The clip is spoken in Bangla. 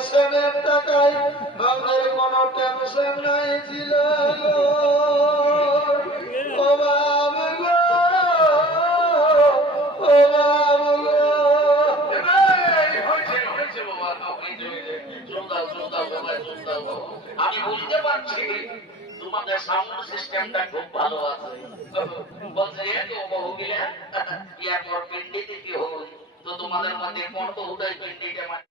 তোর পেনশনের টাকায় আমাদের কোনো টেনশন নাই ছিল। আমি বুঝতে পারছি তোমাদের সাউন্ড সিস্টেমটা খুব ভালো আছে। বলছে, এ তো তোমাদের মধ্যে কোন বহুটাই পিন্ডি